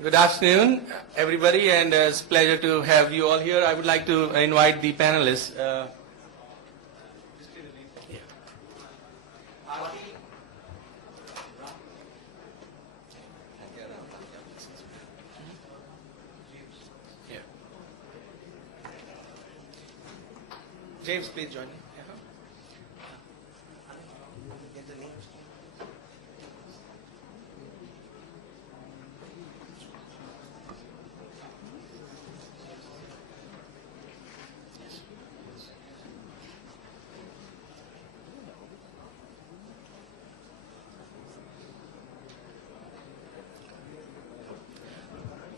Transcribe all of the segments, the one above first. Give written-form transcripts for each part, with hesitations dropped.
Good afternoon, everybody, and it's a pleasure to have you all here. I would like to invite the panelists. James, please join me.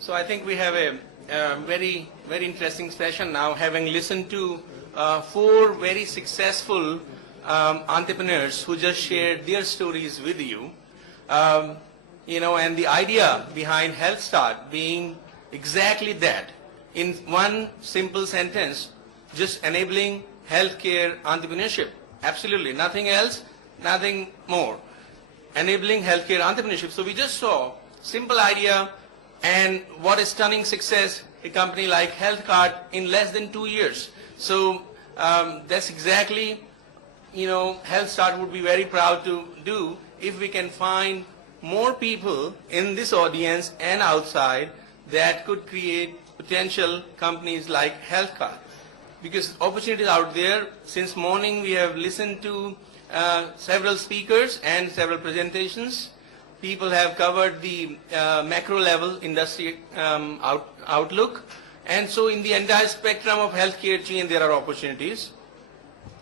So I think we have a very interesting session now, having listened to 4 very successful entrepreneurs who just shared their stories with you. And the idea behind Health Start being exactly that, in one simple sentence, just enabling healthcare entrepreneurship. Absolutely, nothing else, nothing more. Enabling healthcare entrepreneurship. So we just saw simple idea, and what a stunning success a company like HealthCart in less than 2 years. So that's exactly, Health Start would be very proud to do if we can find more people in this audience and outside that could create potential companies like HealthCart. Because opportunities out there. Since morning we have listened to several speakers and several presentations. People have covered the macro level industry outlook, and so in the entire spectrum of healthcare chain there are opportunities.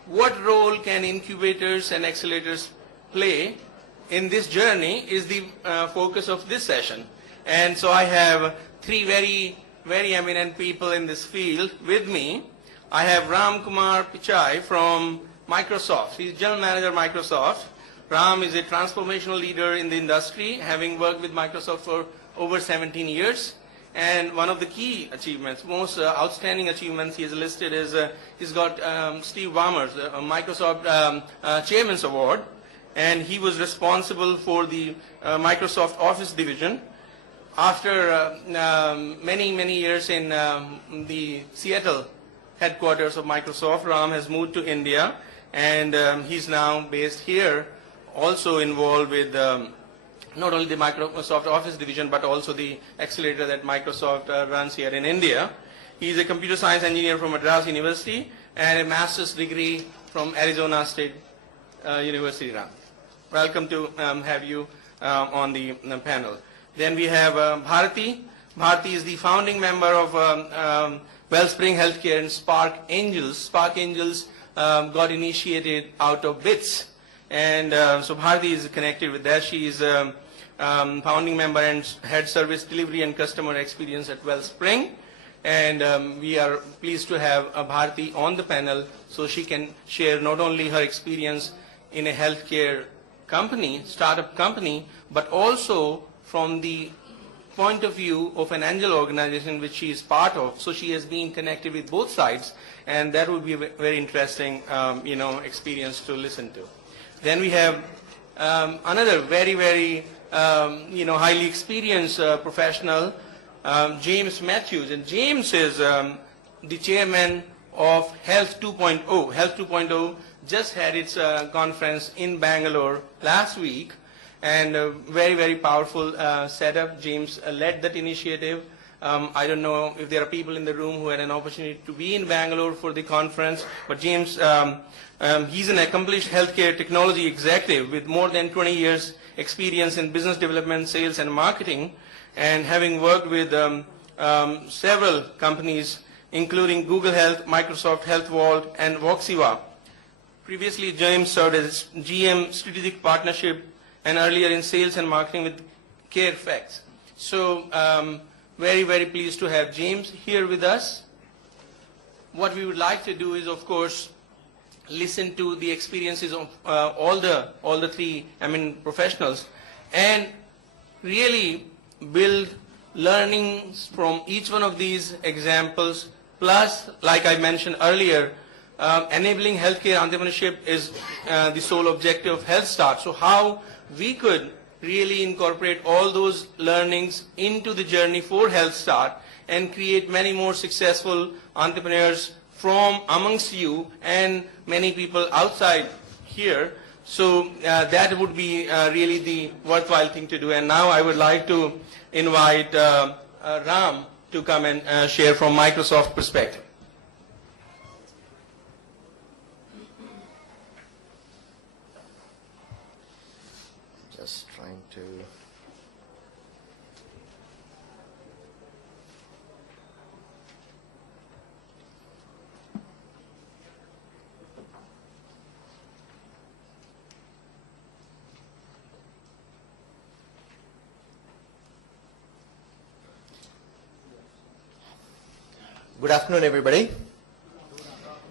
What role can incubators and accelerators play in this journey is the focus of this session. And so I have 3 very eminent people in this field with me. I have Ram Kumar Pichai from Microsoft. He's General Manager of Microsoft. Ram is a transformational leader in the industry, having worked with Microsoft for over 17 years. And one of the key achievements, most outstanding achievements he has listed is he's got Steve Ballmer's Microsoft Chairman's Award, and he was responsible for the Microsoft Office division. After many years in the Seattle headquarters of Microsoft, Ram has moved to India, and he's now based here, also involved with not only the Microsoft Office division but also the accelerator that Microsoft runs here in India. He is a computer science engineer from Madras University and a master's degree from Arizona State University. Ram, welcome to have you on the panel. Then we have Bharati. Bharati is the founding member of Wellspring Healthcare and Spark Angels. Spark Angels got initiated out of BITS. And so Bharati is connected with that. She is a founding member and head service delivery and customer experience at Wellspring. And we are pleased to have Bharati on the panel so she can share not only her experience in a healthcare company, startup company, but also from the point of view of an angel organization which she is part of. So she has been connected with both sides, and that would be a very interesting experience to listen to. Then we have another very highly experienced professional, James Matthews. And James is the chairman of Health 2.0. Health 2.0 just had its conference in Bangalore last week, and very powerful setup. James led that initiative. I don't know if there are people in the room who had an opportunity to be in Bangalore for the conference, but James, he's an accomplished healthcare technology executive with more than 20 years experience in business development, sales, and marketing, and having worked with several companies, including Google Health, Microsoft Health Vault, and Voxiva. Previously, James served as GM Strategic Partnership and earlier in sales and marketing with CareFax. So, very pleased to have James here with us. What we would like to do is, of course, listen to the experiences of all the 3 professionals, and really build learnings from each one of these examples. Plus, like I mentioned earlier, enabling healthcare entrepreneurship is the sole objective of Health Start. So how we could really incorporate all those learnings into the journey for Health Start and create many more successful entrepreneurs from amongst you and many people outside here. So that would be really the worthwhile thing to do. And now I would like to invite Ram to come and share from Microsoft perspective. Just trying to. Good afternoon, everybody.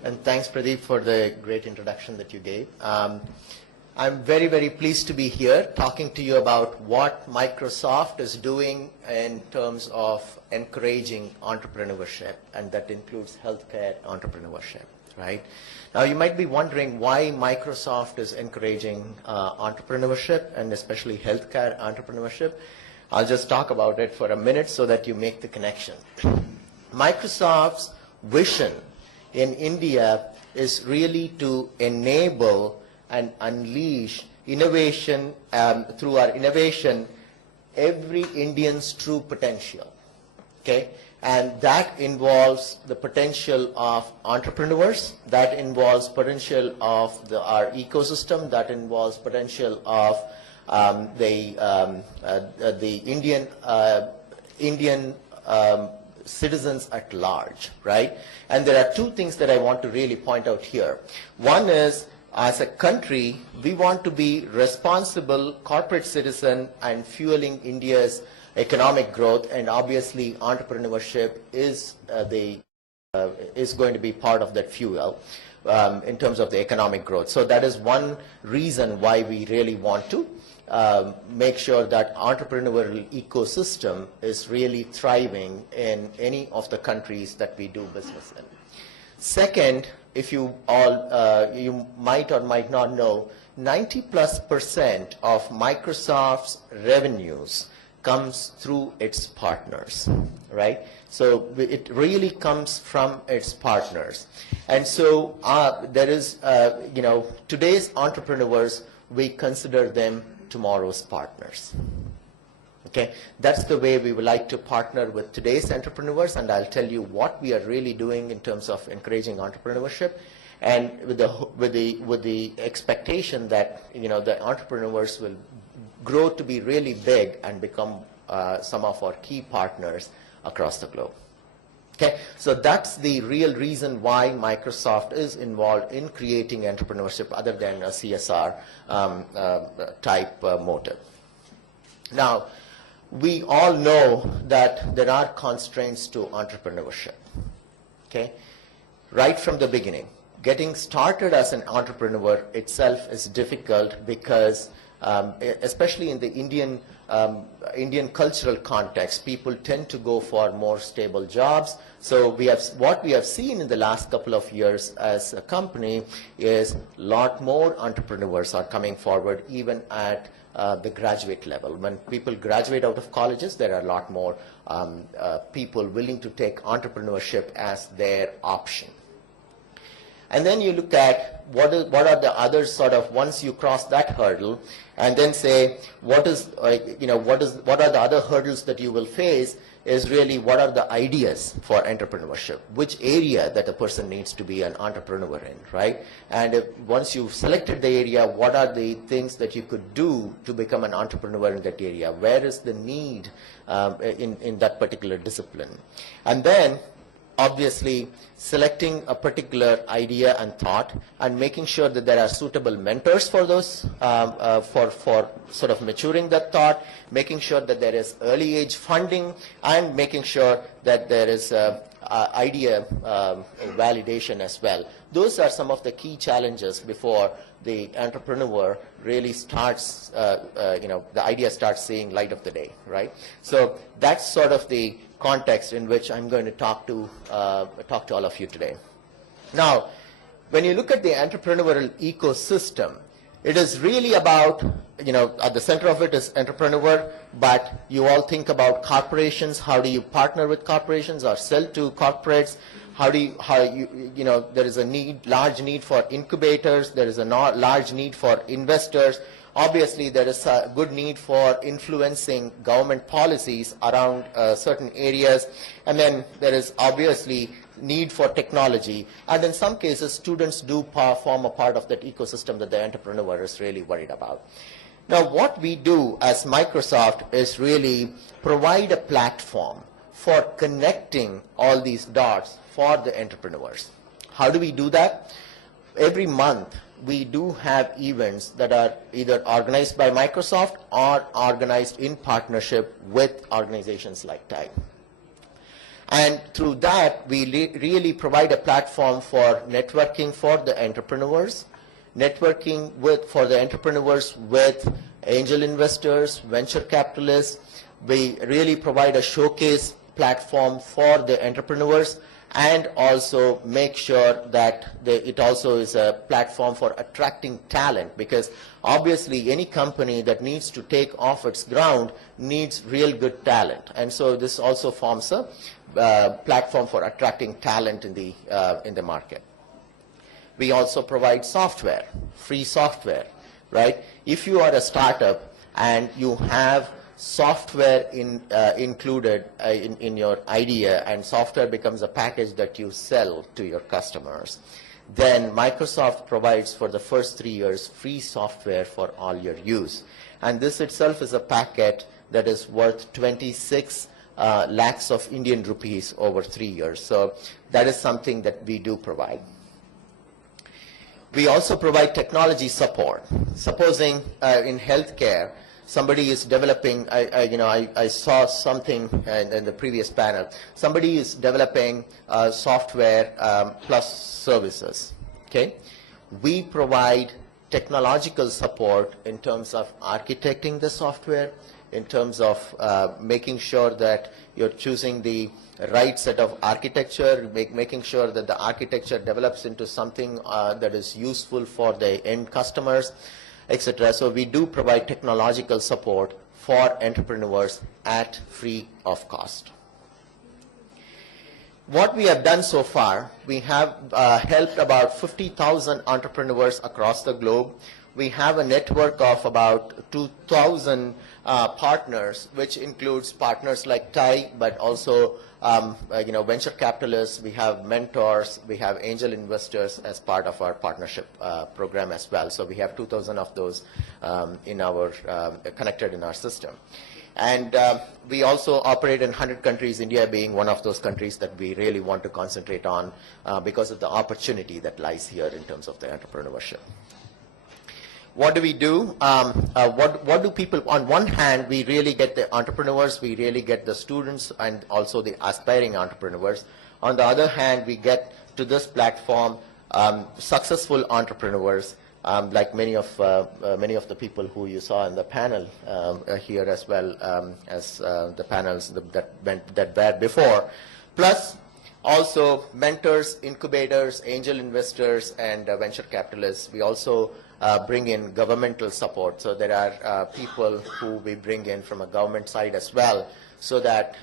And thanks, Pradeep, for the great introduction that you gave. I'm very, very pleased to be here talking to you about what Microsoft is doing in terms of encouraging entrepreneurship, and that includes healthcare entrepreneurship, right? Now, you might be wondering why Microsoft is encouraging entrepreneurship, and especially healthcare entrepreneurship. I'll just talk about it for a minute so that you make the connection. Microsoft's vision in India is really to enable and unleash innovation, through our innovation, every Indian's true potential, okay? And that involves the potential of entrepreneurs, that involves potential of our ecosystem, that involves potential of the Indian citizens at large, right? And there are two things that I want to really point out here. One is, as a country, we want to be responsible corporate citizen and fueling India's economic growth, and obviously entrepreneurship is going to be part of that fuel in terms of the economic growth. So that is one reason why we really want to make sure that entrepreneurial ecosystem is really thriving in any of the countries that we do business in. Second, if you all, you might or might not know, 90+% of Microsoft's revenues comes through its partners, right? So it really comes from its partners. And so there is, today's entrepreneurs, we consider them tomorrow's partners. Okay, that's the way we would like to partner with today's entrepreneurs, and I'll tell you what we are really doing in terms of encouraging entrepreneurship, and with the expectation that the entrepreneurs will grow to be really big and become some of our key partners across the globe. Okay, so that's the real reason why Microsoft is involved in creating entrepreneurship, other than a CSR type motive. Now, we all know that there are constraints to entrepreneurship, okay? Right from the beginning. Getting started as an entrepreneur itself is difficult because, especially in the Indian cultural context, people tend to go for more stable jobs. So what we have seen in the last couple of years as a company is a lot more entrepreneurs are coming forward, even at the graduate level. When people graduate out of colleges, there are a lot more people willing to take entrepreneurship as their option. And then you look at what are the other sort of, once you cross that hurdle, and then say what are the other hurdles that you will face, is really what are the ideas for entrepreneurship, which area that a person needs to be an entrepreneur in, right? And once you've selected the area, what are the things that you could do to become an entrepreneur in that area? Where is the need in that particular discipline? And then obviously selecting a particular idea and thought, and making sure that there are suitable mentors for those, for sort of maturing that thought, making sure that there is early age funding, and making sure that there is idea validation as well. Those are some of the key challenges before the entrepreneur really starts, the idea starts seeing light of the day, right? So that's sort of the context in which I'm going to talk to all of you today. Now, when you look at the entrepreneurial ecosystem, It is really about, at the center of it is entrepreneur, but you all think about corporations. How do you partner with corporations or sell to corporates? There is a large need for incubators. There is a large need for investors. Obviously, there is a good need for influencing government policies around certain areas. And then there is obviously need for technology. And in some cases, students do form a part of that ecosystem that the entrepreneur is really worried about. Now, what we do as Microsoft is really provide a platform for connecting all these dots for the entrepreneurs. How do we do that? Every month, we do have events that are either organized by Microsoft or organized in partnership with organizations like TIE. And through that, we really provide a platform for networking for the entrepreneurs, for the entrepreneurs with angel investors, venture capitalists. We really provide a showcase platform for the entrepreneurs, and also make sure that it also is a platform for attracting talent, because obviously any company that needs to take off its ground needs real good talent. And so this also forms a platform for attracting talent in the market. We also provide software, free software, right? If you are a startup and you have software included in your idea, and software becomes a package that you sell to your customers, then Microsoft provides for the first 3 years free software for all your use. And this itself is a packet that is worth 26 lakhs of Indian rupees over 3 years. So that is something that we do provide. We also provide technology support. Supposing in healthcare, somebody is developing, I saw something in the previous panel, somebody is developing software plus services, okay? We provide technological support in terms of architecting the software, in terms of making sure that you're choosing the right set of architecture, making sure that the architecture develops into something that is useful for the end customers, etc. So we do provide technological support for entrepreneurs at free of cost. What we have done so far, we have helped about 50,000 entrepreneurs across the globe. We have a network of about 2,000 partners, which includes partners like TIE, but also venture capitalists. We have mentors, we have angel investors as part of our partnership program as well. So we have 2,000 of those connected in our system. And we also operate in 100 countries, India being one of those countries that we really want to concentrate on because of the opportunity that lies here in terms of the entrepreneurship. What do we do? What do people, on one hand, we really get the entrepreneurs, we really get the students and also the aspiring entrepreneurs. On the other hand, we get to this platform successful entrepreneurs, like many of the people who you saw in the panel here, as well as the panels that were before, plus also mentors, incubators, angel investors, and venture capitalists. We also bring in governmental support. So there are people who we bring in from a government side as well, so that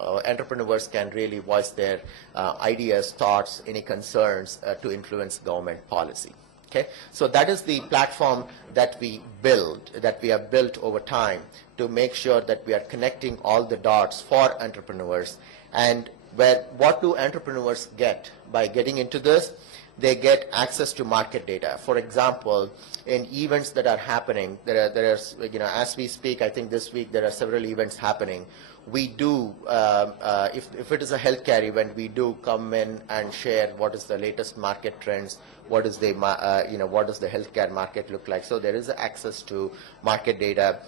entrepreneurs can really voice their ideas, thoughts, any concerns to influence government policy. Okay, so that is the platform that we have built over time to make sure that we are connecting all the dots for entrepreneurs. And what do entrepreneurs get by getting into this? They get access to market data. For example, in events that are happening, as we speak, I think this week there are several events happening. We do, if it is a healthcare event, we do come in and share what is the latest market trends, what is the healthcare market look like. So there is access to market data.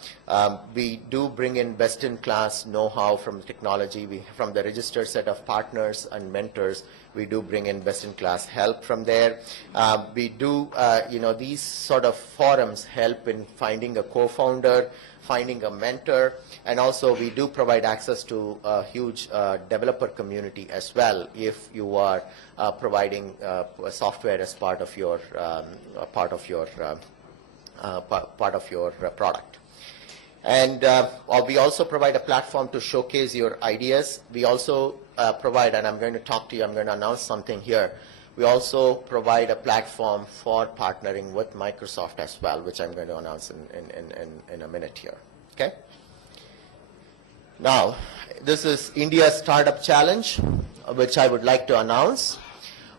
We do bring in best-in-class know-how from technology. From the registered set of partners and mentors, we do bring in best-in-class help from there. We do, these sort of forums help in finding a co-founder, finding a mentor, and also we do provide access to a huge developer community as well if you are providing software as part of your product. And we also provide a platform to showcase your ideas. We also provide, and I'm going to talk to you, I'm going to announce something here. We also provide a platform for partnering with Microsoft as well, which I'm going to announce in a minute here. Okay? Now, this is India Startup Challenge, which I would like to announce.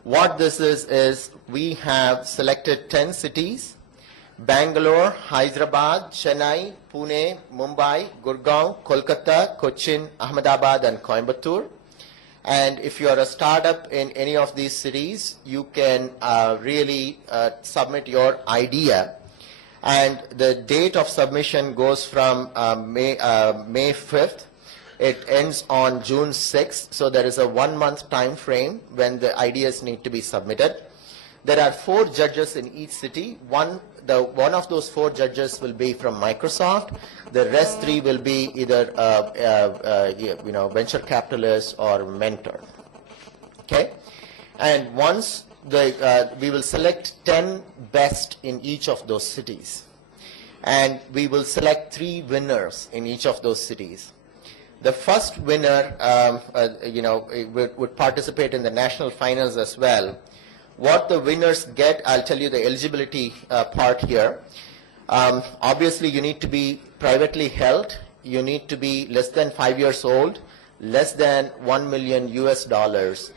What this is we have selected 10 cities: Bangalore, Hyderabad, Chennai, Pune, Mumbai, Gurgaon, Kolkata, Cochin, Ahmedabad, and Coimbatore. And if you are a startup in any of these cities, you can really submit your idea. And the date of submission goes from May 5th. It ends on June 6th. So there is a 1-month time frame when the ideas need to be submitted. There are 4 judges in each city. One of those 4 judges will be from Microsoft. The rest 3 will be either venture capitalist or mentor. Okay, and once we will select 10 best in each of those cities, and we will select 3 winners in each of those cities. The first winner, would participate in the national finals as well. What the winners get, I'll tell you the eligibility part here. Obviously, you need to be privately held. You need to be less than 5 years old, less than $1 million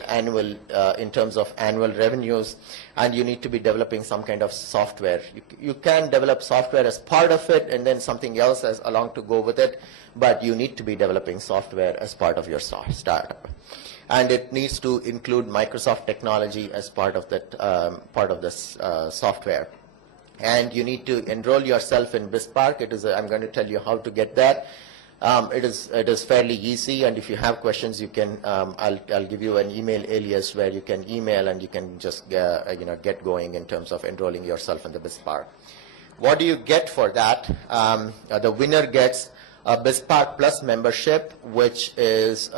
annual in terms of annual revenues, and you need to be developing some kind of software. You can develop software as part of it and then something else as along to go with it, but you need to be developing software as part of your startup. And it needs to include Microsoft technology as part of that this software. And you need to enroll yourself in BizSpark. I'm going to tell you how to get that. It is fairly easy, and if you have questions, you can. I'll give you an email alias where you can email and you can just get going in terms of enrolling yourself in the BizSpark. What do you get for that? The winner gets a BizSpark Plus membership, which is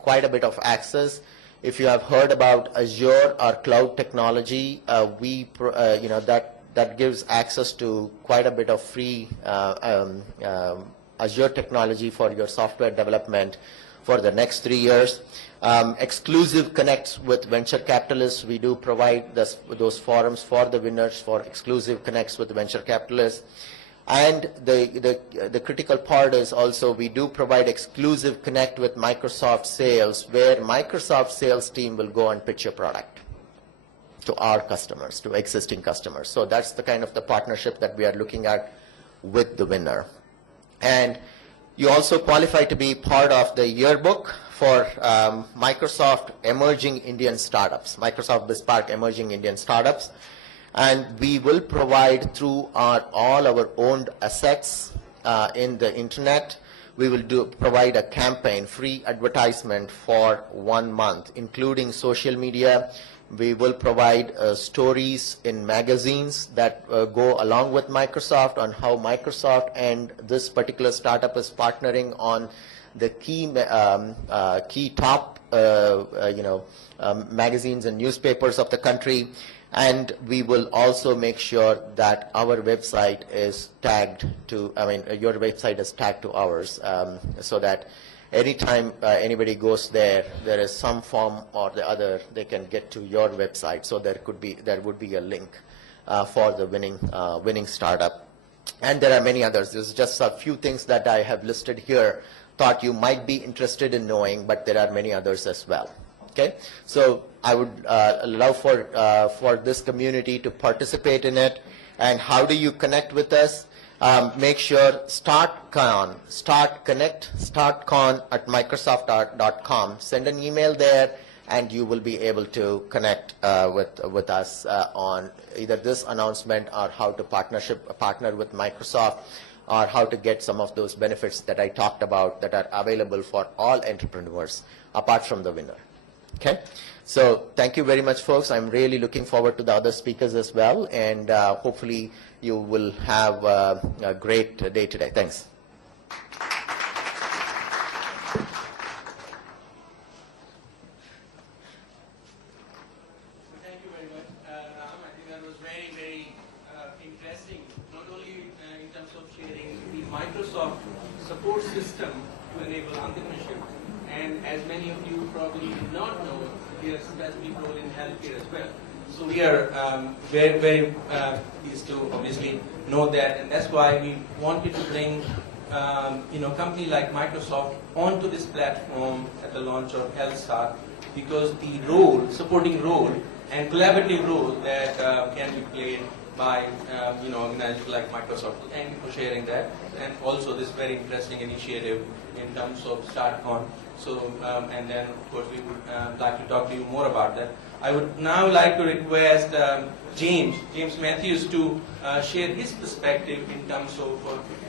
quite a bit of access. If you have heard about Azure or cloud technology, that gives access to quite a bit of free Azure technology for your software development for the next 3 years. Exclusive connects with venture capitalists. We do provide those forums for the winners for exclusive connects with venture capitalists. And the critical part is also we do provide exclusive connect with Microsoft sales, where Microsoft sales team will go and pitch your product to our customers, to existing customers. So that's the kind of the partnership that we are looking at with the winner. And you also qualify to be part of the yearbook for Microsoft Emerging Indian Startups, Microsoft BizSpark Emerging Indian Startups. And we will provide through all our owned assets in the internet. We will provide a campaign, free advertisement for 1 month, including social media. We will provide stories in magazines that go along with Microsoft on how Microsoft and this particular startup is partnering on the key top magazines and newspapers of the country. And we will also make sure that our website is tagged to, your website is tagged to ours, so that anytime anybody goes there, there is some form or the other they can get to your website. So there would be a link for the winning startup. And there are many others. There's just a few things that I have listed here, thought you might be interested in knowing, but there are many others as well. Okay, so I would love for this community to participate in it. And how do you connect with us? Make sure startcon @microsoft.com. Send an email there, and you will be able to connect with us on either this announcement or how to partner with Microsoft, or how to get some of those benefits that I talked about that are available for all entrepreneurs apart from the winner. Okay? So thank you very much, folks. I'm really looking forward to the other speakers as well, and hopefully you will have a great day today. Thanks. Thank you very much, Ram. I think that was very, very interesting, not only in terms of sharing the Microsoft support system to enable entrepreneurship, and as many of you probably did not know, there's a specific role in healthcare as well. So we are very, very pleased to obviously know that, and that's why we wanted to bring company like Microsoft onto this platform at the launch of HealthStart, because the role, supporting role, and collaborative role that can be played by organizations like Microsoft. Thank you for sharing that, and also this very interesting initiative in terms of StartCon. So, and then of course we would like to talk to you more about that. I would now like to request James Matthews to share his perspective in terms of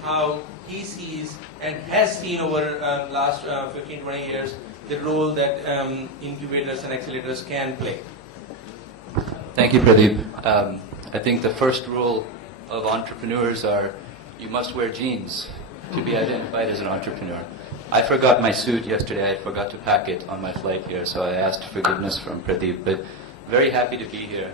how he sees and has seen over last 15-20 years the role that incubators and accelerators can play. Thank you, Pradeep. I think the first rule of entrepreneurs are you must wear jeans to be identified as an entrepreneur. I forgot my suit yesterday. I forgot to pack it on my flight here, so I asked forgiveness from Pradeep. But very happy to be here.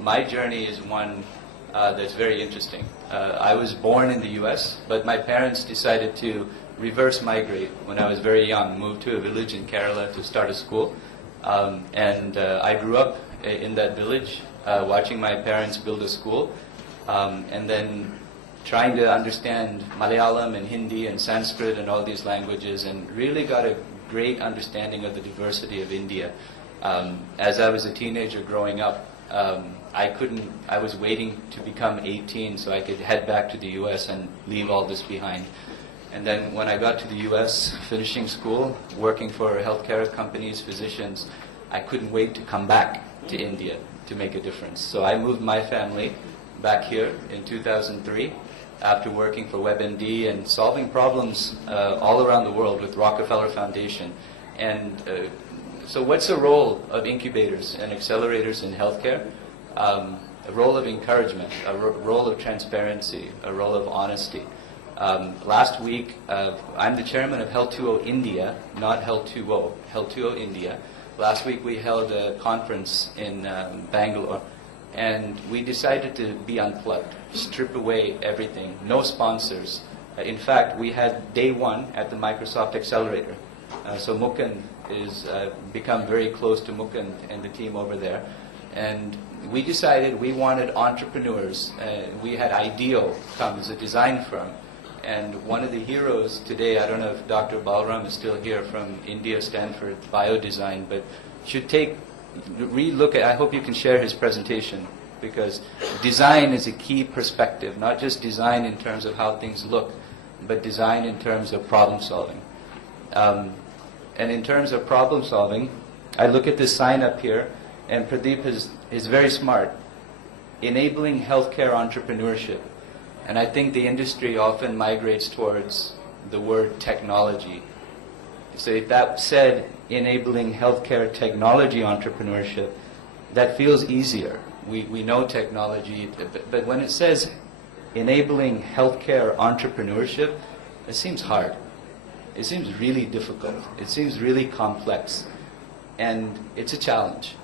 My journey is one that's very interesting. I was born in the U.S., but my parents decided to reverse migrate when I was very young, moved to a village in Kerala to start a school. And I grew up in that village, watching my parents build a school, and then trying to understand Malayalam and Hindi and Sanskrit and all these languages, and really got a great understanding of the diversity of India. As I was a teenager growing up, I was waiting to become 18 so I could head back to the US and leave all this behind. And then when I got to the US, finishing school, working for healthcare companies, physicians, I couldn't wait to come back to India to make a difference. So I moved my family back here in 2003 after working for WebMD and solving problems all around the world with Rockefeller Foundation. And so what's the role of incubators and accelerators in healthcare? A role of encouragement, a role of transparency, a role of honesty. Last week, I'm the chairman of Health2O India, not Health2O, Health2O India. Last week we held a conference in Bangalore, and we decided to be unplugged, strip away everything, no sponsors. In fact, we had day one at the Microsoft Accelerator. So Mukund is become very close to Mukund and the team over there. And we decided we wanted entrepreneurs. We had Ideal come as a design firm. And one of the heroes today, I don't know if Dr. Balram is still here from India, Stanford, Biodesign, but should relook at, I hope you can share his presentation, because design is a key perspective, not just design in terms of how things look, but design in terms of problem solving. And in terms of problem solving, I look at this sign up here, and Pradeep is very smart, enabling healthcare entrepreneurship. And I think the industry often migrates towards the word technology. So if that said enabling healthcare technology entrepreneurship, that feels easier. We know technology, but when it says enabling healthcare entrepreneurship, it seems hard. It seems really difficult. It seems really complex. And it's a challenge.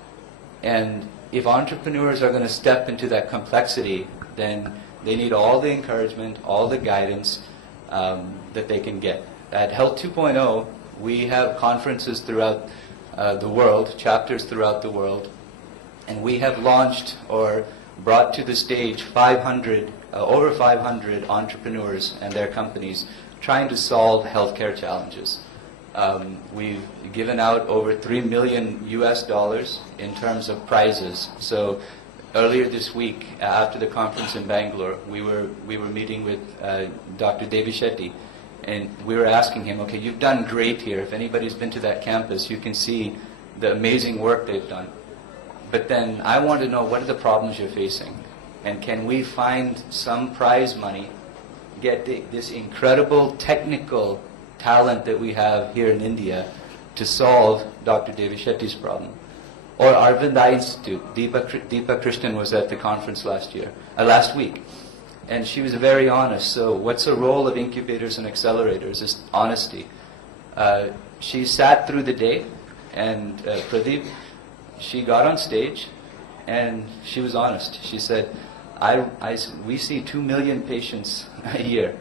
And if entrepreneurs are going to step into that complexity, then they need all the encouragement, all the guidance that they can get. At Health 2.0, we have conferences throughout the world, chapters throughout the world, and we have launched or brought to the stage over 500 entrepreneurs and their companies trying to solve healthcare challenges. We've given out over $3 million US in terms of prizes. So earlier this week, after the conference in Bangalore, we were meeting with Dr. Devi Shetty, and we were asking him, okay, you've done great here. If anybody's been to that campus, you can see the amazing work they've done. But then I want to know, what are the problems you're facing? And can we find some prize money, get this incredible technical talent that we have here in India, to solve Dr. Devi Shetty's problem. Or Arvind Eye Institute. Deepa Krishnan was at the conference last week. And she was very honest. So what's the role of incubators and accelerators? Is honesty. She sat through the day, and Pradeep, she got on stage, and she was honest. She said, we see 2 million patients a year,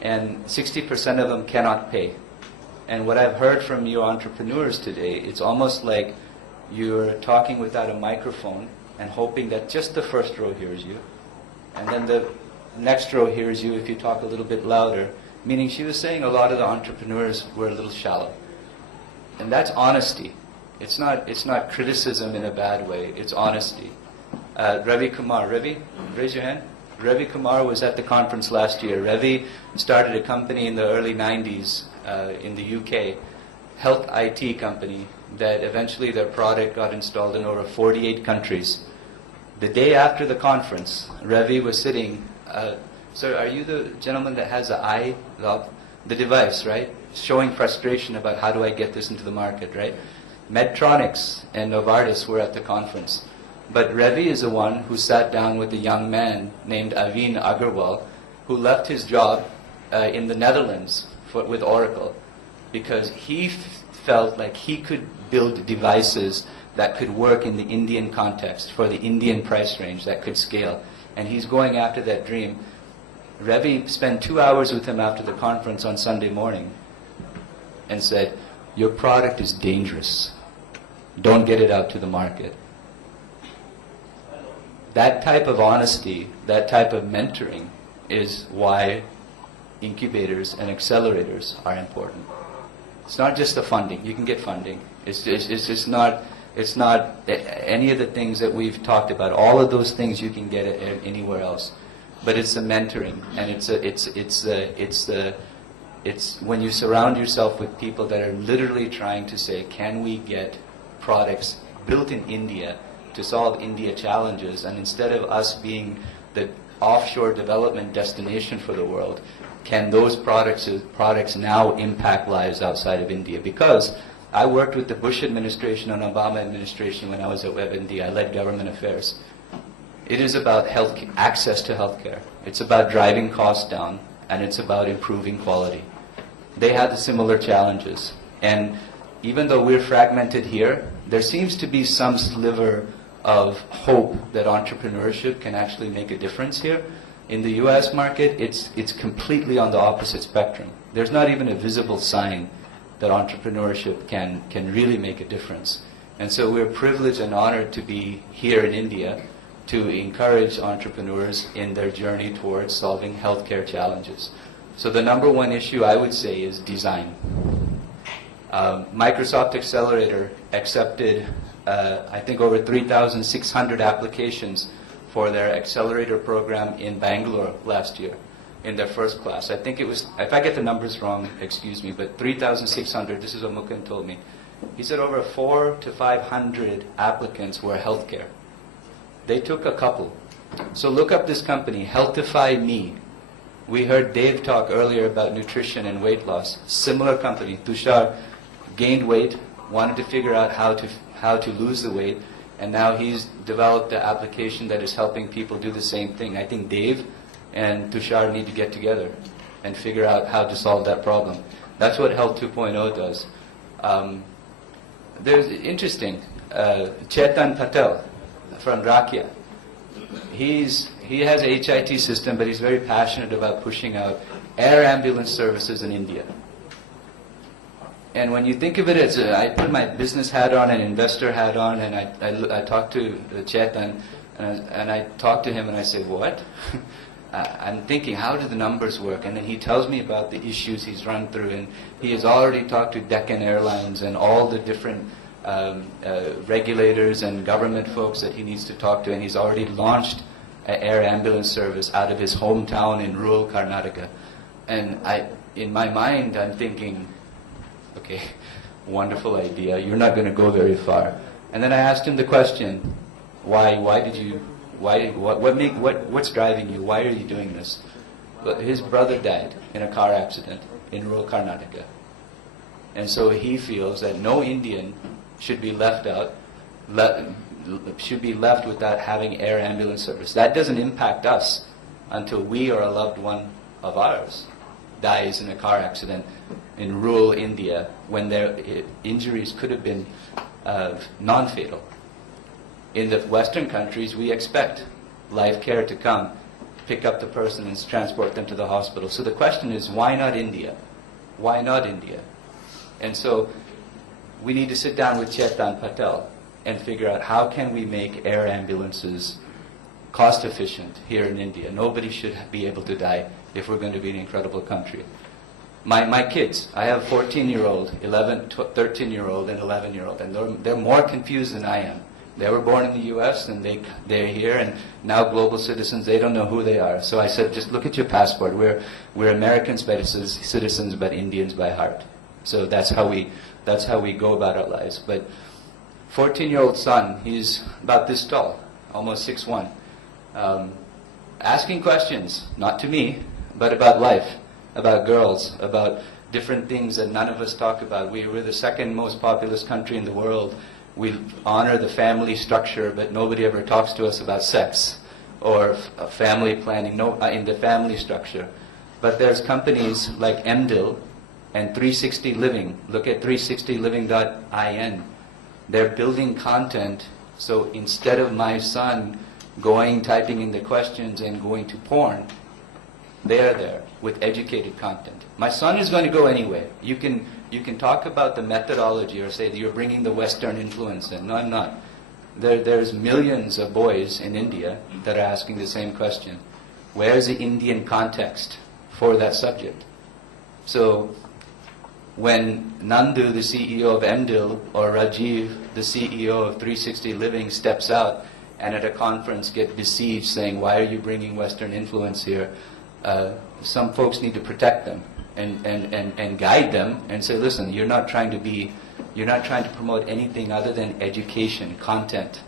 and 60% of them cannot pay. And what I've heard from you entrepreneurs today, it's almost like you're talking without a microphone and hoping that just the first row hears you, and then the next row hears you if you talk a little bit louder, meaning she was saying a lot of the entrepreneurs were a little shallow. And that's honesty. It's not criticism in a bad way, it's honesty. Ravi Kumar, Ravi, raise your hand. Ravi Kumar was at the conference last year. Ravi started a company in the early 90s in the UK, health IT company, that eventually their product got installed in over 48 countries. The day after the conference, Ravi was sitting, sir, are you the gentleman that has the device, right? Showing frustration about how do I get this into the market, right? Medtronics and Novartis were at the conference. But Ravi is the one who sat down with a young man named Aveen Agarwal, who left his job in the Netherlands with Oracle, because he felt like he could build devices that could work in the Indian context, for the Indian price range, that could scale. And he's going after that dream. Ravi spent 2 hours with him after the conference on Sunday morning and said, your product is dangerous. Don't get it out to the market. That type of honesty, that type of mentoring is why incubators and accelerators are important. It's not just the funding. You can get funding. It's just not any of the things that we've talked about. All of those things you can get anywhere else. But it's the mentoring, and it's when you surround yourself with people that are literally trying to say, can we get products built in India to solve India challenges, and instead of us being the offshore development destination for the world, can those products now impact lives outside of India? Because I worked with the Bush administration and Obama administration when I was at WebMD. I led government affairs. It is about access to healthcare. It's about driving costs down, and it's about improving quality. They had the similar challenges. And even though we're fragmented here, there seems to be some sliver of hope that entrepreneurship can actually make a difference here. In the US market, it's completely on the opposite spectrum. There's not even a visible sign that entrepreneurship can really make a difference. And so we're privileged and honored to be here in India to encourage entrepreneurs in their journey towards solving healthcare challenges. So the number one issue I would say is design. Microsoft Accelerator accepted, I think, over 3,600 applications for their accelerator program in Bangalore last year in their first class. I think it was, if I get the numbers wrong, excuse me, but 3,600, this is what Mukund told me. He said over 400 to 500 applicants were healthcare. They took a couple. So look up this company, Healthify Me. We heard Dave talk earlier about nutrition and weight loss. Similar company. Tushar gained weight, wanted to figure out how to lose the weight, and now he's developed an application that is helping people do the same thing. I think Dave and Tushar need to get together and figure out how to solve that problem. That's what Health 2.0 does. There's interesting, Chetan Patel from Rakia. He has a HIT system, but he's very passionate about pushing out air ambulance services in India. And when you think of it as, I put my business hat on and investor hat on, and I talked to Chetan, and I talked to him, and I say, what? I'm thinking, how do the numbers work? And then he tells me about the issues he's run through, and he has already talked to Deccan Airlines and all the different regulators and government folks that he needs to talk to, and he's already launched an air ambulance service out of his hometown in rural Karnataka. And in my mind, I'm thinking, okay, wonderful idea. You're not going to go very far. And then I asked him the question, what's driving you? Why are you doing this? His brother died in a car accident in rural Karnataka. And so he feels that no Indian should be left out, should be left without having air ambulance service. That doesn't impact us until we or a loved one of ours dies in a car accident in rural India when their injuries could have been non-fatal. In the Western countries, we expect life care to come, pick up the person and transport them to the hospital. So the question is, why not India? Why not India? And so we need to sit down with Chetan Patel and figure out how can we make air ambulances cost efficient here in India. Nobody should be able to die if we're going to be an incredible country. My kids, I have a 14-year-old, 13-year-old, and 11-year-old, and they're more confused than I am. They were born in the U.S. and they're here, and now global citizens. They don't know who they are. So I said, just look at your passport. We're American citizens, but Indians by heart. So that's how we go about our lives. But 14-year-old son, he's about this tall, almost 6'1", asking questions, not to me, but about life, about girls, about different things that none of us talk about. We're the second most populous country in the world. We honor the family structure, but nobody ever talks to us about sex or family planning in the family structure. But there's companies like MDill and 360 Living. Look at 360living.in. They're building content, so instead of my son typing in the questions and going to porn, they're there with educated content. My son is going to go anyway. You can talk about the methodology or say that you're bringing the Western influence in. No, I'm not. There's millions of boys in India that are asking the same question. Where's the Indian context for that subject? So when Nandu, the CEO of MDill, or Rajiv, the CEO of 360 Living, steps out and at a conference get besieged saying, why are you bringing Western influence here? Some folks need to protect them and guide them and say, listen, you're not trying to promote anything other than education, content.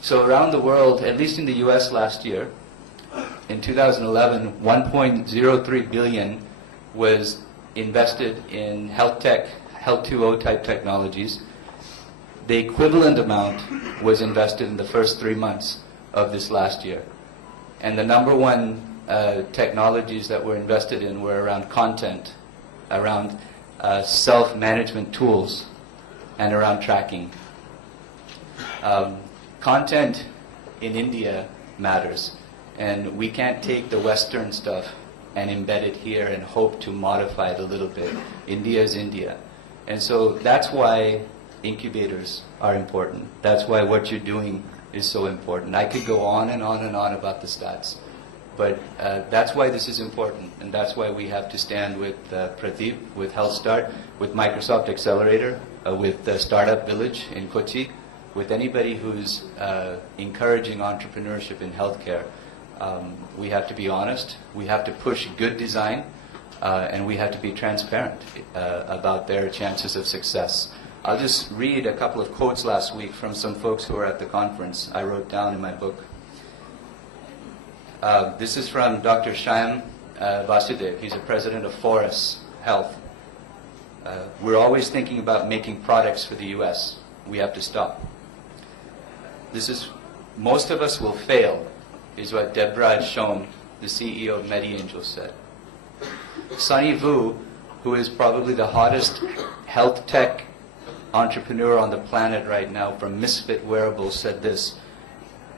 So around the world, at least in the US last year, in 2011, 1.03 billion was invested in health tech, Health 2.0 type technologies. The equivalent amount was invested in the first 3 months of this last year. And the number one technologies that were invested in were around content, around self-management tools, and around tracking. Content in India matters, and we can't take the Western stuff and embed it here and hope to modify it a little bit. India is India. And so that's why incubators are important. That's why what you're doing is so important. I could go on and on and on about the stats. But that's why this is important, and that's why we have to stand with Pradeep, with HealthStart, with Microsoft Accelerator, with Startup Village in Kochi, with anybody who's encouraging entrepreneurship in healthcare. We have to be honest, we have to push good design, and we have to be transparent about their chances of success. I'll just read a couple of quotes last week from some folks who were at the conference I wrote down in my book. This is from Dr. Shyam Vasudev. He's the president of Forest Health. We're always thinking about making products for the US. We have to stop. Most of us will fail, is what Debraj Shom, the CEO of MediAngel, said. Sunny Vu, who is probably the hottest health tech entrepreneur on the planet right now from Misfit Wearables, said this: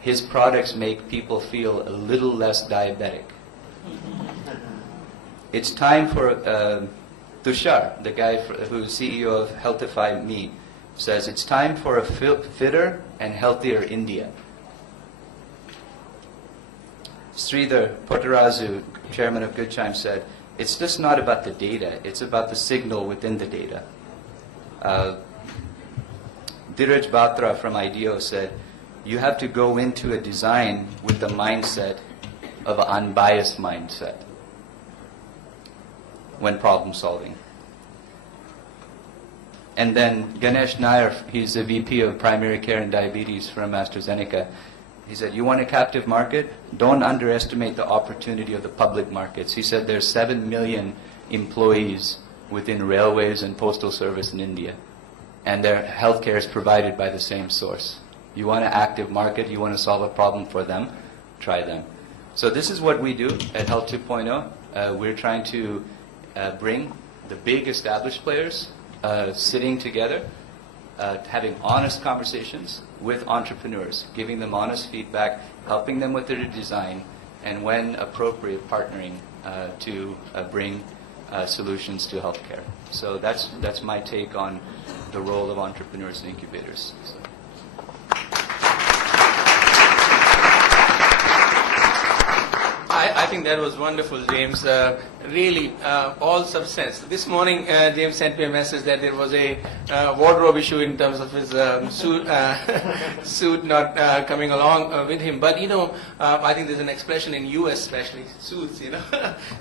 his products make people feel a little less diabetic. It's time for Tushar, the guy who's CEO of Healthify Me, says it's time for a fitter and healthier India. Sridhar Potarazu, chairman of Goodchime, said it's just not about the data, it's about the signal within the data. Dheeraj Batra from IDEO said, you have to go into a design with the mindset of an unbiased mindset when problem solving. And then Ganesh Nair, he's the VP of Primary Care and Diabetes from AstraZeneca. He said, you want a captive market? Don't underestimate the opportunity of the public markets. He said there's 7 million employees within railways and postal service in India, and their healthcare is provided by the same source. You want an active market, you want to solve a problem for them, try them. So this is what we do at Health 2.0. We're trying to bring the big established players sitting together, having honest conversations with entrepreneurs, giving them honest feedback, helping them with their design, and when appropriate, partnering to bring solutions to healthcare. So that's my take on the role of entrepreneurs and incubators. So. I think that was wonderful, James. Really, all substance. This morning, James sent me a message that there was a wardrobe issue in terms of his suit not coming along with him. But, I think there's an expression in US especially, suits,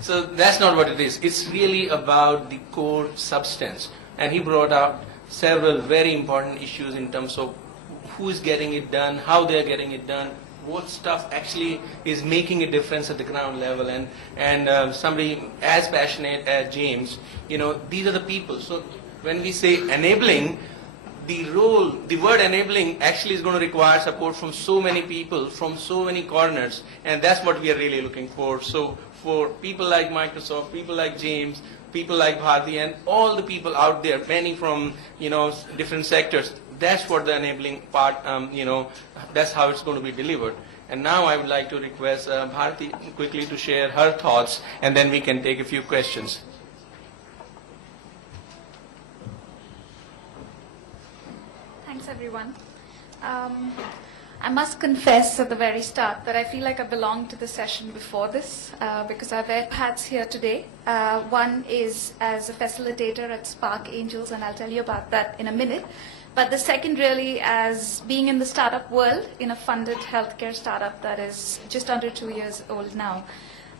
So that's not what it is. It's really about the core substance. And he brought out several very important issues in terms of who's getting it done, how they're getting it done, what stuff actually is making a difference at the ground level, and somebody as passionate as James, these are the people. So when we say enabling, the word enabling actually is going to require support from so many people, from so many corners, and that's what we are really looking for. So for people like Microsoft, people like James, people like Bharti, and all the people out there, many from different sectors, that's what the enabling part, that's how it's going to be delivered. And now I would like to request Bharti quickly to share her thoughts, and then we can take a few questions. Thanks, everyone. I must confess at the very start that I feel like I belonged to the session before this because I wear hats here today. One is as a facilitator at Spark Angels, and I'll tell you about that in a minute. But the second really as being in the startup world in a funded healthcare startup that is just under 2 years old now.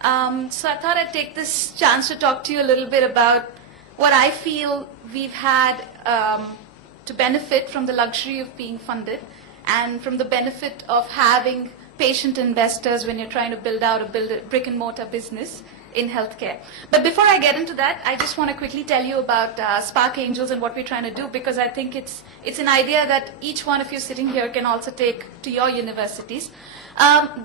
So I thought I'd take this chance to talk to you a little bit about what I feel we've had to benefit from the luxury of being funded and from the benefit of having patient investors when you're trying to build a brick and mortar business in healthcare. But before I get into that, I just want to quickly tell you about Spark Angels and what we're trying to do, because I think it's an idea that each one of you sitting here can also take to your universities.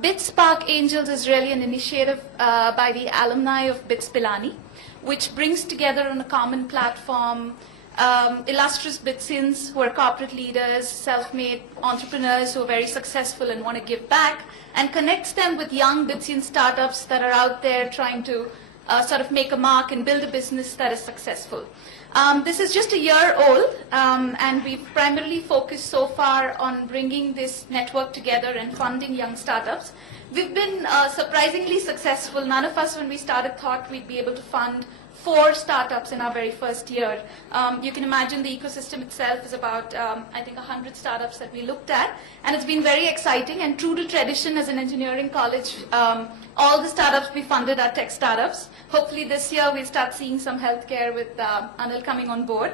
BITS Spark Angels is really an initiative by the alumni of BITS Pilani, which brings together on a common platform illustrious BITSians who are corporate leaders, self-made entrepreneurs who are very successful and want to give back, and connects them with young BITSian startups that are out there trying to sort of make a mark and build a business that is successful. This is just a year old, and we've primarily focused so far on bringing this network together and funding young startups. We've been surprisingly successful. None of us, when we started, thought we'd be able to fund 4 startups in our very first year. You can imagine the ecosystem itself is about, I think, 100 startups that we looked at. And it's been very exciting. And true to tradition as an engineering college, all the startups we funded are tech startups. Hopefully this year we'll start seeing some healthcare with Anil coming on board.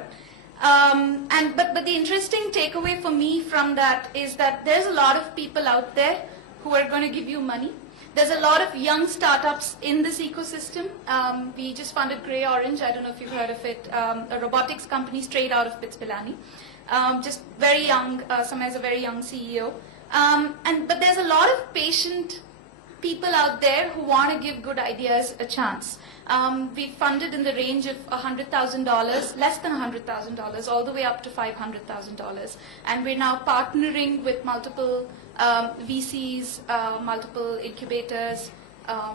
But the interesting takeaway for me from that is that there's a lot of people out there who are going to give you money. There's a lot of young startups in this ecosystem. We just funded Grey Orange. I don't know if you've heard of it. A robotics company straight out of BITS Pilani. Just very young. Samay is a very young CEO. But there's a lot of patient people out there who want to give good ideas a chance. We funded in the range of $100,000, less than $100,000, all the way up to $500,000. And we're now partnering with multiple VCs, multiple incubators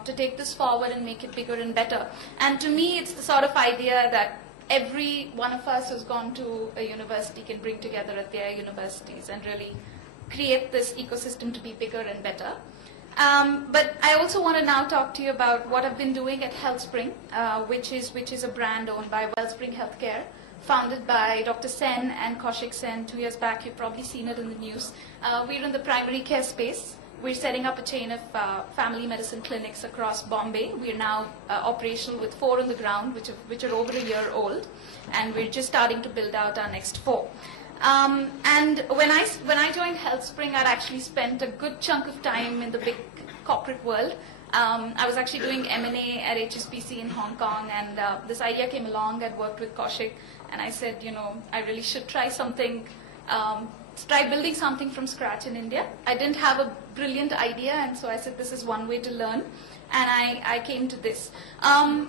to take this forward and make it bigger and better. And to me, it's the sort of idea that every one of us who's gone to a university can bring together at their universities and really create this ecosystem to be bigger and better. But I also want to now talk to you about what I've been doing at HealthSpring, which is a brand owned by Wellspring Healthcare, founded by Dr. Sen and Kaushik Sen 2 years back. You've probably seen it in the news. We're in the primary care space. We're setting up a chain of family medicine clinics across Bombay. We're now operational with 4 on the ground, which are over a year old, and we're just starting to build out our next 4. And when I joined HealthSpring, I'd actually spent a good chunk of time in the big corporate world. I was actually doing M&A at HSBC in Hong Kong, and this idea came along. I'd worked with Kaushik, and I said, I really should try something, try building something from scratch in India. I didn't have a brilliant idea, and so I said, this is one way to learn. And I came to this. And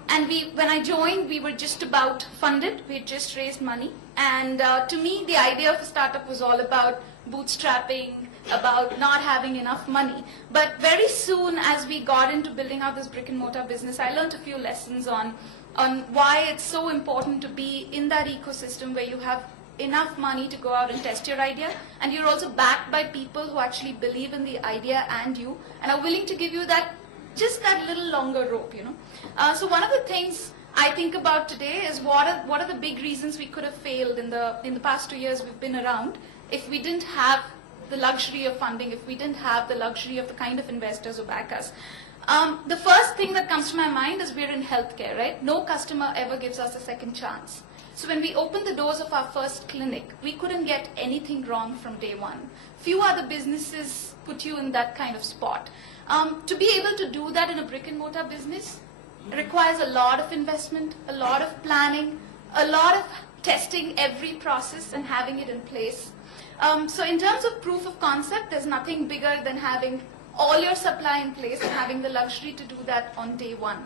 when I joined, we were just about funded. We had just raised money. And to me, the idea of a startup was all about bootstrapping, about not having enough money. But very soon, as we got into building out this brick and mortar business, I learned a few lessons on why it's so important to be in that ecosystem where you have enough money to go out and test your idea, and you're also backed by people who actually believe in the idea and you, and are willing to give you that, just that little longer rope, So one of the things I think about today is what are the big reasons we could have failed in the past 2 years we've been around if we didn't have the luxury of funding, if we didn't have the luxury of the kind of investors who back us. The first thing that comes to my mind is we're in healthcare, right? No customer ever gives us a second chance. So when we opened the doors of our first clinic, we couldn't get anything wrong from day one. Few other businesses put you in that kind of spot. To be able to do that in a brick and mortar business requires a lot of investment, a lot of planning, a lot of testing every process and having it in place. So in terms of proof of concept, there's nothing bigger than having all your supply in place and having the luxury to do that on day one.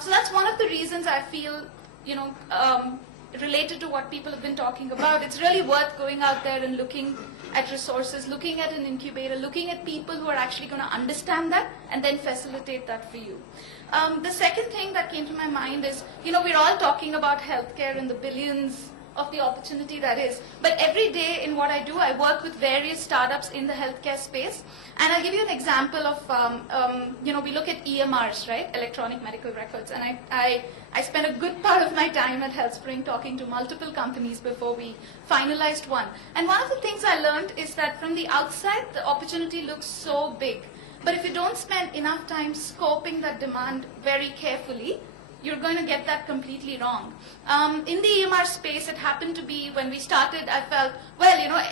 So that's one of the reasons I feel, related to what people have been talking about. It's really worth going out there and looking at resources, looking at an incubator, looking at people who are actually going to understand that and then facilitate that for you. The second thing that came to my mind is, we're all talking about healthcare and the billions of the opportunity that is. But every day in what I do, I work with various startups in the healthcare space. And I'll give you an example of, we look at EMRs, right? Electronic medical records. And I spent a good part of my time at HealthSpring talking to multiple companies before we finalized one. And one of the things I learned is that from the outside, the opportunity looks so big. But if you don't spend enough time scoping that demand very carefully, you're going to get that completely wrong. In the EMR space, it happened to be when we started, I felt,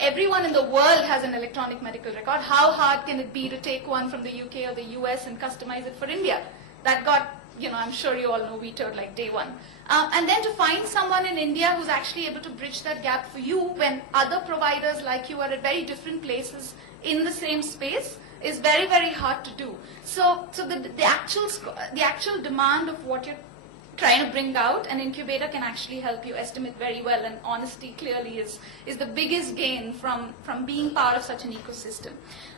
everyone in the world has an electronic medical record. How hard can it be to take one from the UK or the US and customize it for India? That got, I'm sure you all know, vetoed like day one. And then to find someone in India who's actually able to bridge that gap for you when other providers like you are at very different places in the same space is very, very hard to do. So the actual demand of what you're trying to bring out, an incubator can actually help you estimate very well, and honesty clearly is the biggest gain from being part of such an ecosystem.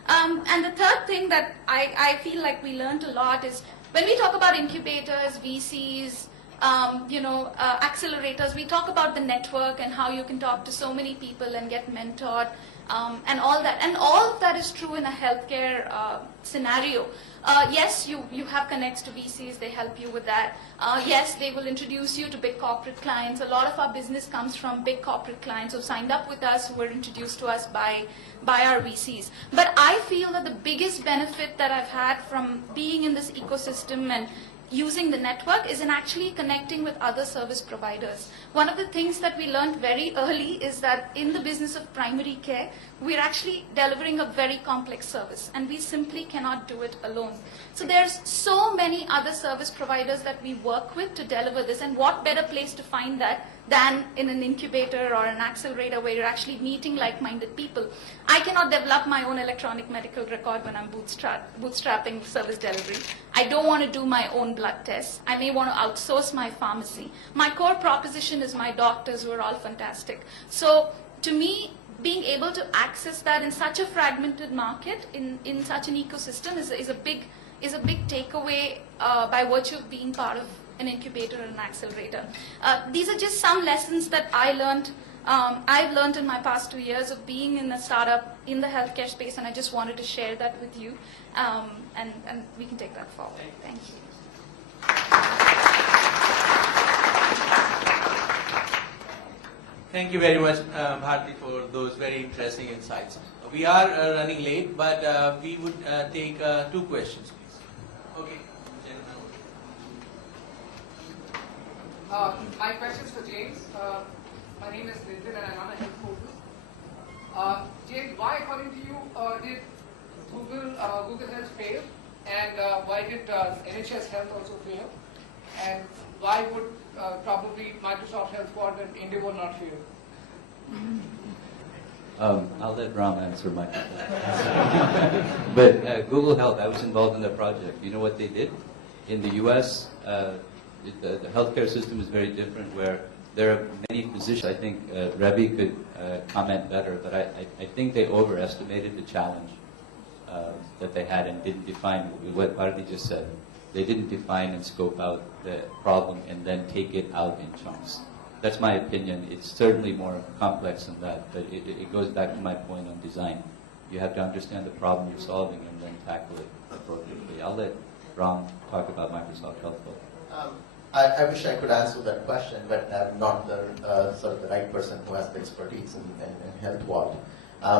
And the third thing that I feel like we learned a lot is when we talk about incubators, VCs, accelerators, we talk about the network and how you can talk to so many people and get mentored, and all that. And all of that is true in a healthcare scenario. Yes, you have connects to VCs, they help you with that. Yes, they will introduce you to big corporate clients. A lot of our business comes from big corporate clients who signed up with us, who were introduced to us by our VCs. But I feel that the biggest benefit that I've had from being in this ecosystem and using the network is in actually connecting with other service providers. One of the things that we learned very early is that in the business of primary care, we're actually delivering a very complex service, and we simply cannot do it alone. So there's so many other service providers that we work with to deliver this, and what better place to find that than in an incubator or an accelerator where you're actually meeting like-minded people. I cannot develop my own electronic medical record when I'm bootstrapping service delivery. I don't want to do my own blood tests. I may want to outsource my pharmacy. My core proposition is my doctors, who are all fantastic. So to me, being able to access that in such a fragmented market, in such an ecosystem, is a big takeaway by virtue of being part of an incubator or an accelerator. These are just some lessons that I've learned in my past 2 years of being in a startup in the healthcare space, and I just wanted to share that with you, and we can take that forward. Thank you. Thank you very much, Bharti, for those very interesting insights. We are running late, but we would take 2 questions, please. Okay. My question is for James. My name is Nitin and I run a health portal. James, why, according to you, did Google Health fail? And why did NHS Health also fail? And why would probably Microsoft Health Quadrant Indigo not fail? I'll let Ram answer my question. But Google Health, I was involved in the project. You know what they did? In the U.S., the healthcare system is very different where there are many physicians. I think Ravi could comment better, but I think they overestimated the challenge that they had and didn't define what Bharati just said. They didn't define and scope out the problem and then take it out in chunks. That's my opinion. It's certainly more complex than that, but it goes back to my point on design. You have to understand the problem you're solving and then tackle it appropriately. I'll let Ram talk about Microsoft Health. I wish I could answer that question, but I'm not the sort of the right person who has the expertise in health world.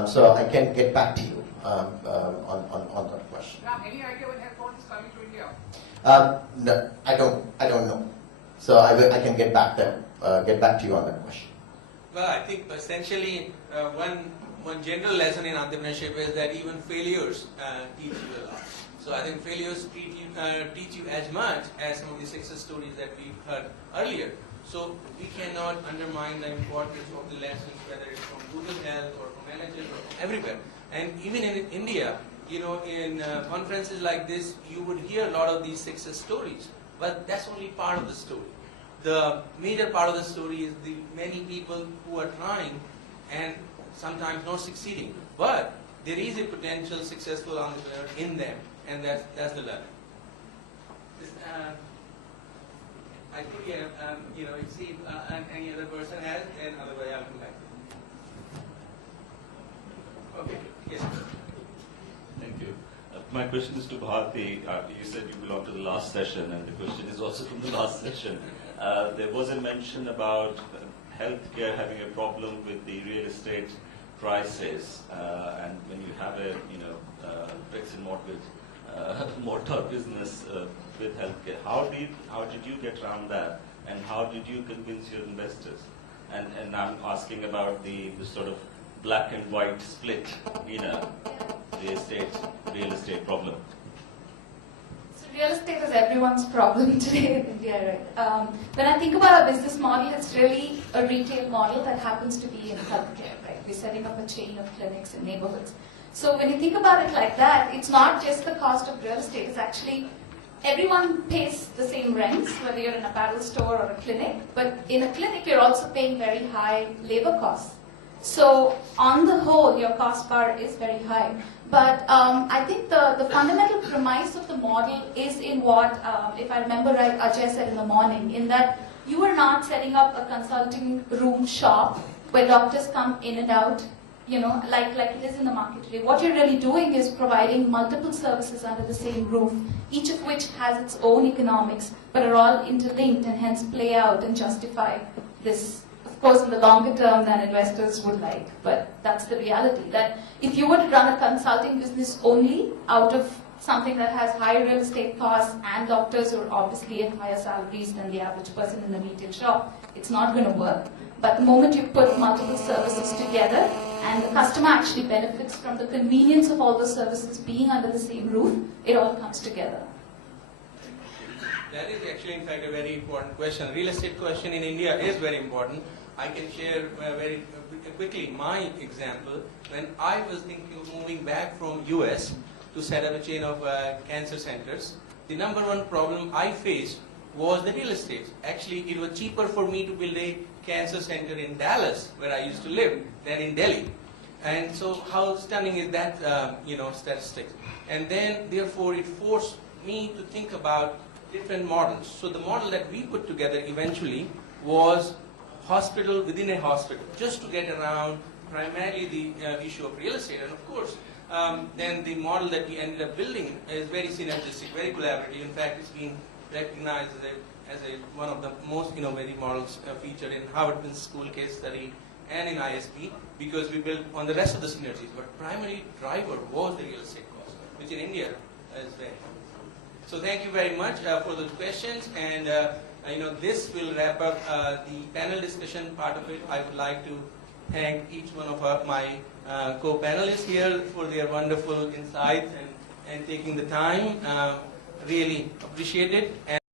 So I can get back to you on that question. Now, any idea when Health Quadrant is coming to India? No, I don't know. So I can get back to you on that question. Well, I think essentially one general lesson in entrepreneurship is that even failures teach you a lot. So I think failures teach you as much as some of the success stories that we've heard earlier. So we cannot undermine the importance of the lessons, whether it's from Google Health or from NHS or from everywhere. And even in India, you know, in conferences like this, you would hear a lot of these success stories. But that's only part of the story. The major part of the story is the many people who are trying and sometimes not succeeding. But there is a potential successful entrepreneur in them, and that's the learning. I think you know, see any other person has, and otherwise I'll come back. Okay. Yes. Thank you. My question is to Bharti. You said you belong to the last session, and the question is also from the last session. There was a mention about healthcare having a problem with the real estate crisis, and when you have a bricks and mortar business with healthcare, how did you get around that, and how did you convince your investors? And I'm asking about the sort of black and white split in a real estate problem. So real estate is everyone's problem today in India, right? When I think about our business model, it's really a retail model that happens to be in healthcare, right? We're setting up a chain of clinics in neighborhoods. So when you think about it like that, it's not just the cost of real estate, it's actually everyone pays the same rents, whether you're an apparel store or a clinic, but in a clinic you're also paying very high labor costs. So on the whole, your cost bar is very high. But I think the fundamental premise of the model is in what, if I remember right, Ajay said in the morning, in that you are not setting up a consulting room shop where doctors come in and out, you know, like it is in the market today. What you're really doing is providing multiple services under the same roof, each of which has its own economics, but are all interlinked and hence play out and justify this, of course, in the longer term than investors would like. But that's the reality, that if you were to run a consulting business only out of something that has high real estate costs and doctors who are obviously at higher salaries than the average person in the retail shop, it's not going to work. But the moment you put multiple services together and the customer actually benefits from the convenience of all the services being under the same roof, it all comes together. That is actually, in fact, a very important question. Real estate question in India is very important. I can share very quickly my example. When I was thinking of moving back from US to set up a chain of cancer centers, the number one problem I faced was the real estate. Actually, it was cheaper for me to build a cancer center in Dallas, where I used to live, than in Delhi. And so how stunning is that, statistics. And then, therefore, it forced me to think about different models. So the model that we put together eventually was hospital within a hospital, just to get around primarily the issue of real estate. And of course, then the model that we ended up building is very synergistic, very collaborative. In fact, it's been recognized as one of the most innovative models featured in Harvard Business School case study and in ISP, because we built on the rest of the synergies. But primary driver was the real estate cost, which in India is very high. So thank you very much for those questions, and this will wrap up the panel discussion part of it. I would like to thank each one of my co-panelists here for their wonderful insights and taking the time. Really appreciate it.